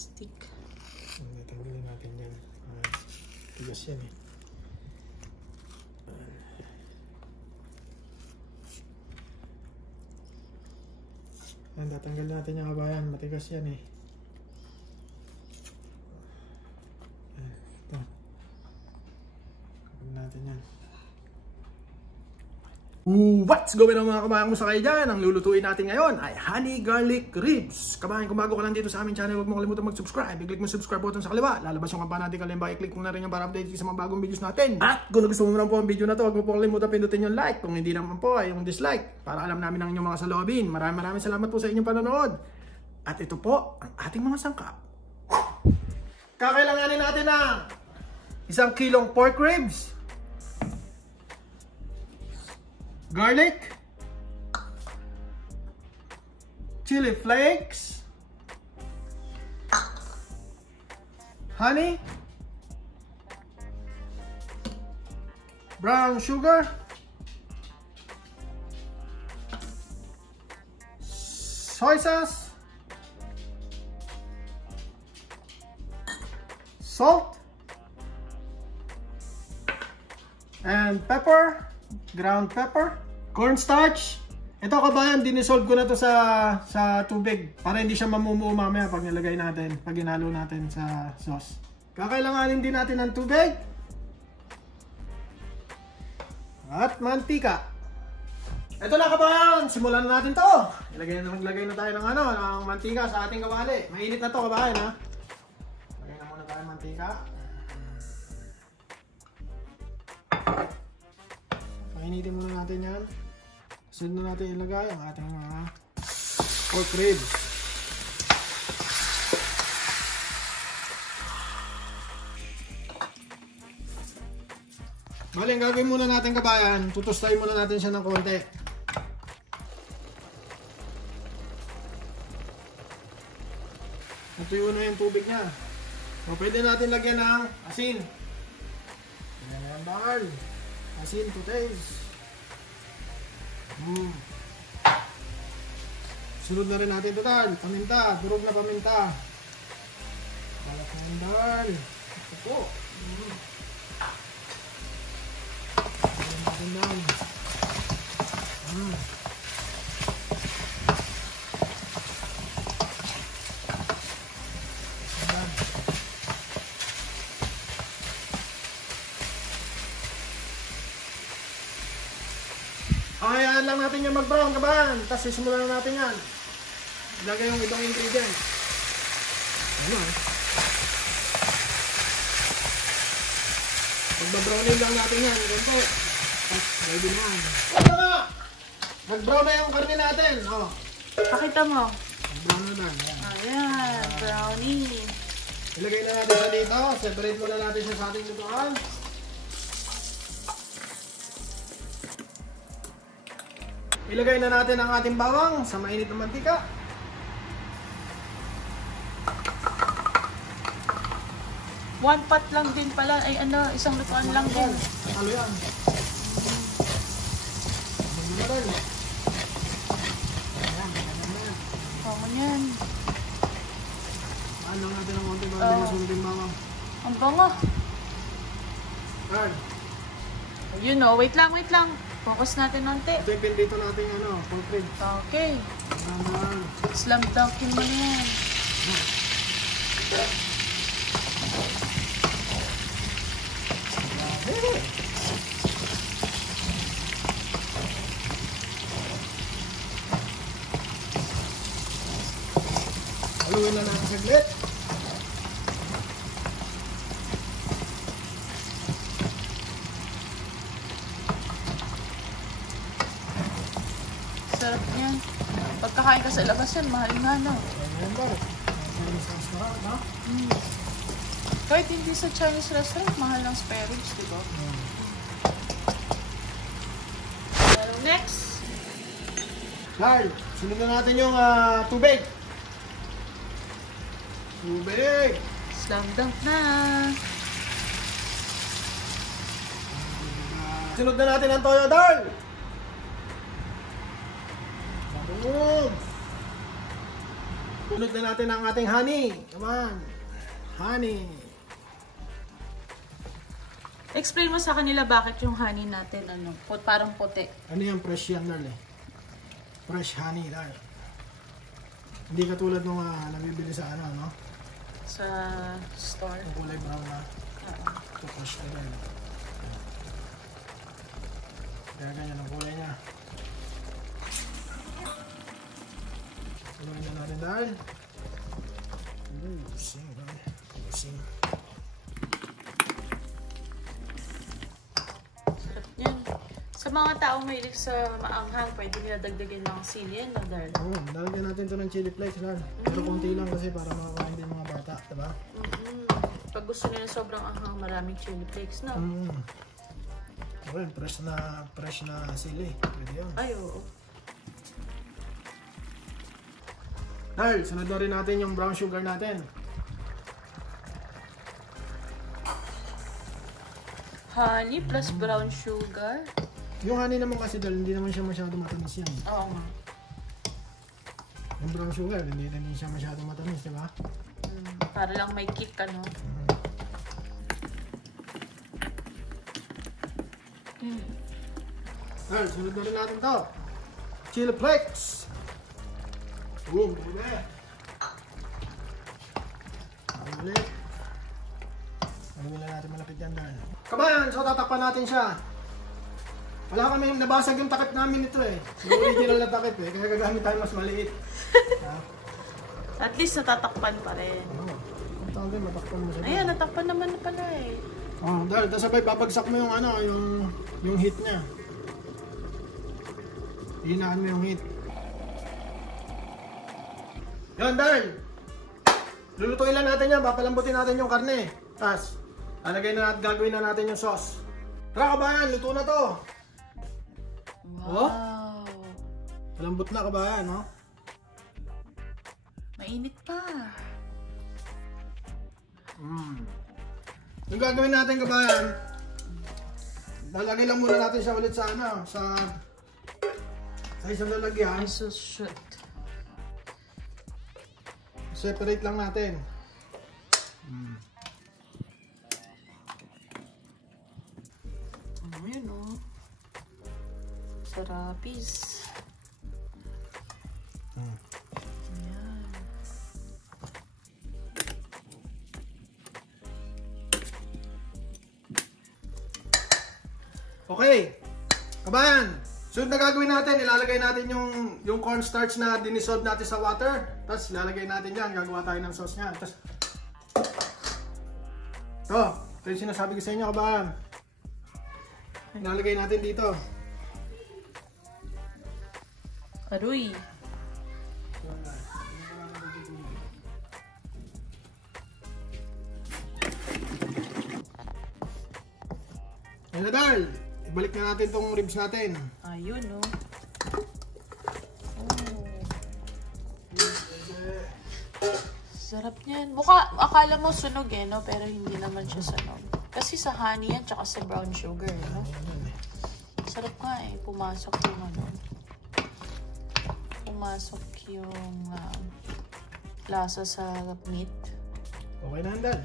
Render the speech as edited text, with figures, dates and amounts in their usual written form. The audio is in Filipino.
plastic. Natanggalin natin yan. Tigas yan eh. Tatanggal natin yung kabayan. Matigas yan eh. Ito. Kapag natin yan. What's going on mga kabayan ko sa kayo dyan? Ang lulutuin natin ngayon ay honey garlic ribs. Kabayan, kung bago ka lang dito sa aming channel, huwag mo kalimutan mag-subscribe. I-click mo yung subscribe button sa kaliwa. Lalabas yung kampana natin kalimba. I-click mo na rin yung para update sa mga bagong videos natin. At kung gusto mo naman po ang video na to, huwag mo po kalimutan pindutin yung like. Kung hindi naman po ay yung dislike para alam namin ang inyong mga saloobin. Maraming salamat po sa inyong panonood. At ito po ang ating mga sangkap. Kakailanganin natin ng 1 kilong pork ribs, garlic, chili flakes, honey, brown sugar, soy sauce, salt, and pepper. Ground pepper, cornstarch. Ito kabayan, dinisolve ko na to sa tubig para hindi siya mamumuo mamaya pag nilagay natin, pag ginalo natin sa sauce. Kakailanganin din natin ng tubig at mantika. Ito na kabayan, simulan na natin to. Maglagay na tayo ng mantika sa ating kawali. Mainit na to kabayan ha. Lagay na muna tayo ng mantika. Painitin muna natin yan. Sunod na natin ilagay ang ating mga pork ribs. Bali, ang gagawin muna natin kabayan, tutustayin muna natin siya ng konti. Natuyo na yung tubig niya. So, pwede natin lagyan ng asin. Ayan, bakal. Asin to taste. Sunod na rin natin total. Paminta. Durog na paminta. Balat ng dal. Ito po. Natin dal. Hayaan lang natin yung mag-brown kabahan. Tapos sisimulan na natin yan. Ilagay yung ibang ingredients. Ano eh. Mag-brownin lang natin yan. Ganito. Tapos ready na yan. Ano nga? Nag-brown na yung karne natin. Oh. Pakita mo. Nag-brown na lang. Ayan, brownie. Ilagay na natin siya dito. Separate muna natin siya sa ating lutuan. Ilagay na natin ang ating bawang sa mainit na mantika. One pot lang din pala. Ay ano, isang lutuan lang din. Halo yan. Magmamaral. Ayan, ayan. Common yan. Maan lang natin ang konti para hindi masunod yung bawang. Ang bango. Right. You know, wait lang. Focus natin nante. Ito yung pindito natin pork ribs. Okay. Slam dunkin mo na yan. Haluin na natin saglit. Sarap yan. Pagkakain ka sa labas yan, mahal nga no. Kahit hindi sa Chinese restaurant, mahal ng spare ribs, diba? Next. Carl, sunod na natin yung tubig. Tubig. Slam dunk na. Sunod na natin ang toyo dal. Bagoog. Sunod na natin ang ating honey. Come on. Honey. Explain mo sa kanila bakit yung honey natin, ano, parang puti. Ano yung fresh yan, Darl, eh? Fresh honey, Darl. Hindi katulad nung nabibili sa ano, no? Sa store. Yung kulay brown na. Ito fresh na, Darl. Kaya ganyan ang kulay niya. Tulungin na natin, Darl. Sing, Darl. Sing. Sa mga taong mahilig sa maanghang, pwede nila dagdagan ng sili yan, no, Darl? Oo, lalagyan natin ito ng chili flakes, Darl. Pero konti lang kasi para makakain din mga bata, diba? Pag gusto nila sobrang anghang, maraming chili flakes, no? Okay, fresh na sili. Pwede yan. Ay, oo. Darl, sunod na rin natin yung brown sugar natin. Honey plus brown sugar. Yung honey naman kasi, Darl, hindi naman siya masyado matamis yan. Oo nga. Yung brown sugar, hindi siya masyado matamis, diba? Para lang may kick, ano? Darl, sunod na rin natin to. Chilliflakes. Boom, baby. Ulit. Ano lang natin malapit yan, Darl. Kabayan, so tatakpan natin siya. Wala kami nabasag yung takip namin ito eh. Yung original na takip eh. Kaya gagamit tayo mas maliit. At least natatakpan pa rin. Oo. Ang tawag din, matakpan mo siya. Ayan, natakpan naman na pala eh. Oh, Darl, tapos sabay babagsak mo yung ano, yung heat niya. Hinaan mo yung heat. Yan, Darl. Lulutuin lang natin yan. Papalambutin natin yung karne. Tapos, gagawin na natin yung sauce. Tara, kabayan, luto na to. Wow. Oh? Malambot na, kabayan, no? Mainit pa. Yung gagawin natin, kabayan, lalagay lang muna natin siya ulit sa ano, sa isang lalagyan. So shoot. Separate lang natin. Ayun o. Sarapis. Ayan. Okay. Kabayan, sunod na gagawin natin, ilalagay natin yung cornstarch na dinisolve natin sa water. Tapos ilalagay natin yan, gagawa tayo ng sauce niya. Tapos, ito yung sinasabi ko sa inyo, kabayan. Ilalagay natin dito. Aruy. Ayun na, Darl. Ibalik na natin tong ribs natin. Ayun o. Sarap niyan. Akala mo sunog eh, no? Pero hindi naman siya sunog. Kasi sa honey yan, tsaka sa brown sugar, no? Sarap nga eh. Pumasok yung ano. Pumasok yung lasa sa meat. Okay na, Darl.